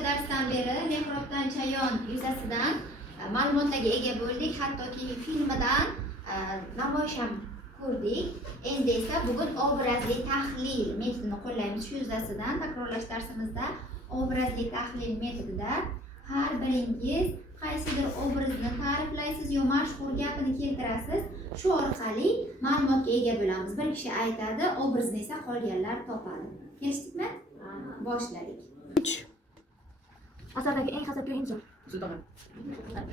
necha darsdan beri Mehrobdan Chayon yuzasidan ma'lumotlarga ega bo'ldik, hattoki filmidan namoyish ham ko'rdik. Endi esa bugun obrazli tahlil metodini qo'llaymiz. Shu yuzasidan takrorlash darsimizda obrazli tahlil metodida har biringiz qaysidir obrazni ta'riflaysiz yo mashhur gapini keltirasiz. Shu orqali ma'lumotga ega bo'lamiz. Bir kishi aytadi, obrazni esa qolganlar topadi. Kelishdikmi? Boshladik. 3. Asardagi eng hasadgo'y inson. Sulton.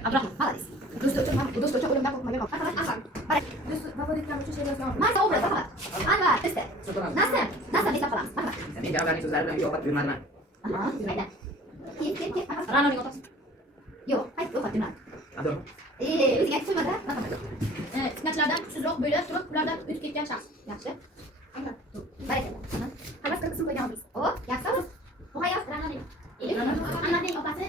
Abraham, молодец. Do'st uchun o'limdan qo'rqmagan ol. Asad. Do'st vafot etgan uchun she'r yozgan ol. Maysa obraz, faqat. Anvar, testa. Nasib deb qolamiz. Menga ularning so'zlari bilan yo'qot bermadimman. Aha, mayda. Ket. Ra'noning otasi. Yo'q, qayt yo'qot bermadi. Abdul. O'zing aytmada. Fitnachilardan kuchsizroq bo'ylab turib, ulardan o'tib ketgan shaxs. Yaxshi. Barakalloh. Havas qilib ism qo'ygan obraz. O, yaxshi. Bu hayot Ra'noning. Anvarning opasi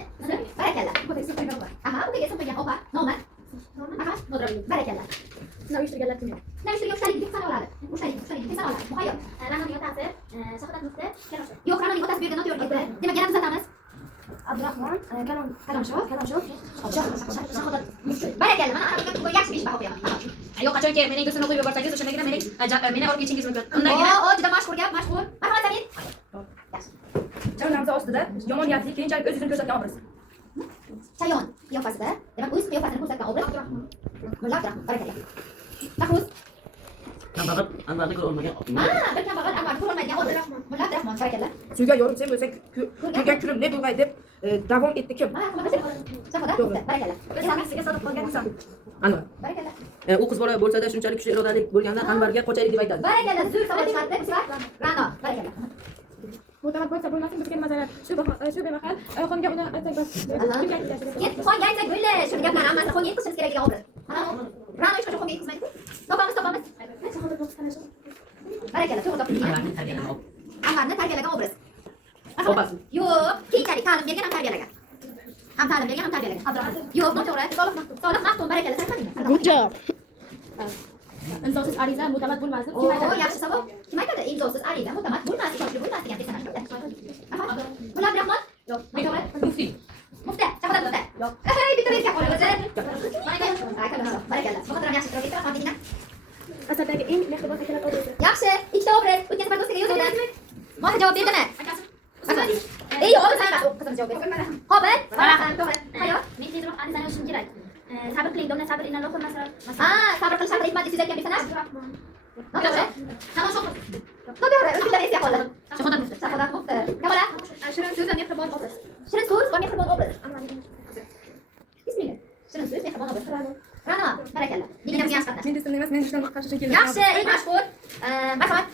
barakalloh. bu ism qo'ygan opa. Aha, bu ism qo'ygan opa, nomad. Aha, Modroviy. barakalloh. Sinov uyushtirganlar kim? Navishtirgan yoshlarga deb sanaladi. Yoshlarga deb sanaladi. Bu hayot. Ra'noning otasi Shahodat Mufti Kalonshoh. Yo'q, Ra'noning otasi bu yerda noto'g'ri ketdi. Demak, yana tuzatamiz. Abdurahmon Kalonshoh. Shahodat Mufti. Barakalloh. Mana anaqa yaxshi ish baho beraman. Yo'q, qachonki mening do'stimni qo'yib yuborsangiz, o'shandagina meni olib ketishingiz mumkin. Undagina O, juda mashhur gap, mashhur. Marhamat Samir. Chayon namzi ostida yomon niyatli, keyinchalik o'z yuzini ko'rsatgan obraz. Chayon qiyofasida, demak, o'z qiyofasini ko'rsatgan obraz. Mulla Abdurahmon, barakalloh. Mahfuz. Kambag'al Anvarni ko'ra olmagan optim. Bir kambag'al Anvarni ko'rolmaydigan obraz. Mulla Abdurahmon, barakalloh. Suvga yorib sen bo'lsang, kuygan kulim ne bo'lgay deb davom etdi kim? Shahodat, barakalloh. Samisiga sodiq qolgan inson. Anvar. Barakalloh. U qiz bola bo'lsa-da shunchalik kuchli irodali bo'lganda Anvarga qochaylik deb aytadi. Barakalloh, zo'r savol chiqardi. Ra'no, barakalloh. Mo'tabar bo'lsa bo'lmasin, bizga masalan shu bemahal xonga uni aytsak bas. Xonga aytsak bo'ldi. Shu gaplarni hammasi xonga yetkazishimiz kerak degan obraz. Ra'no hech qachon xonga yetkazmaydi. Topamiz. Barakalloh, to'g'ri topdingiz. Anvarni tarbiyalagan ot. Anvarni tarbiyalagan obraz. Opasi. Yo'q, keyinchalik ta'lim bergan ham tarbiyalagan. Ham ta'lim bergan, ham tarbiyalagan. Yo'q, noto'g'ri. Solih Maxtum, barakalloh. Jo'p. Imzosiz ariza mo'tamad bo'lmasdi. O, yaxshi savol. Kim aytadi? Imzosiz ariza mo'tamad bo'lmas, ishonchli bo'lmas degan personaj kimda? Mulla Abdurahmon? Yo'q. Mufti. Mufti, Shahodat Mufti? Yo'q. Bitta verga qoladi. Barakalloh. Bu qadar yaxshi ishtirok etdi, xonadinlar. Asardagi eng mehribon akalar obrazi. Yaxshi, ikkita obraz. O'tgan safar do'stiga yozildi. Moha javob berdimi? Ey, obraz emas, qizim javob berdi. Qobil, Faraham, to'g'ri. Hayot. Men tezroq arizani yozishim kerak. Sabr qiling, domla sabr inalloh masalan. Sabr qilish haqida hikmat deb so'zlayotgan personaj. Noto'g'ri. Noto'g'ri, o'zbeklar esiga qoldi. Shahodat Mufti. Shahodat Mufti. Kamola. Shirin so'z va mehribon obraz. Shirin so'z va mehribon obraz. Ismingiz? Shirin so'z, mehribon obraz. Ra'no, barakalloh. Nega yaxshi qatnashdi? Men do'stim emas, men ishdan qarshi keldim. Yaxshi, eng mashhur. Marhamat.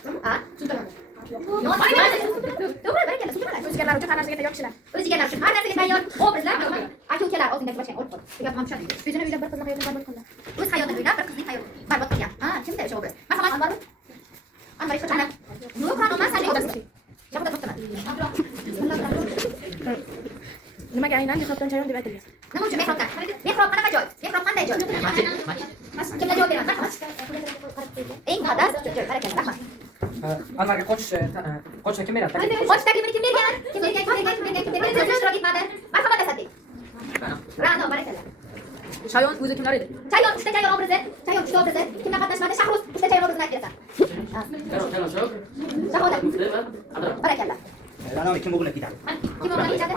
Sulton. To'g'ri, barakalloh, sulton. O'zgalar uchun har narsaga tayyor kishilar. O'zgalar uchun har narsaga tayyor obrazlar. Aka-ukalar oldingdagi boshqa olib qo'y. Gap ham tushadi. O'zini uylab bir qizni hayotini barbod qildi. O'z hayotini o'ylab, bir qizning hayotini barbod qilgan. Kimda o'sha obraz? Marhamat, Anvarmi? Anvar hech qachon. Yo'q, Ra'no, sen obraz. Shahodat Mufti. Nimaga aynan Mehrobdan Chayon deb aytilgan? Nima uchun Mehrobdan? Mehrob qanaqa joy? Mehrob qanday joy? Kimda javob beraman? Marhamat. Eng muqaddas joy, barakalloh, rahmat. Anvarga qochishni kim beradi? Qochish taklifini kim bergan? Kim bergan? Siz ishtirok etmadi. Marhamat Asadbek. Ra'no, barakalloh. Chayon o'zi kimlar edi? Chayon, uchta chayon obrazi. Chayon uchta obrazi. Kimdan qatnashmadi? Shahruz uchta chayon obrazini aytib berasan. Shahodat. Barakalloh. Ra'no kim o'g'li ketadi? Kim o'g'li ketadi?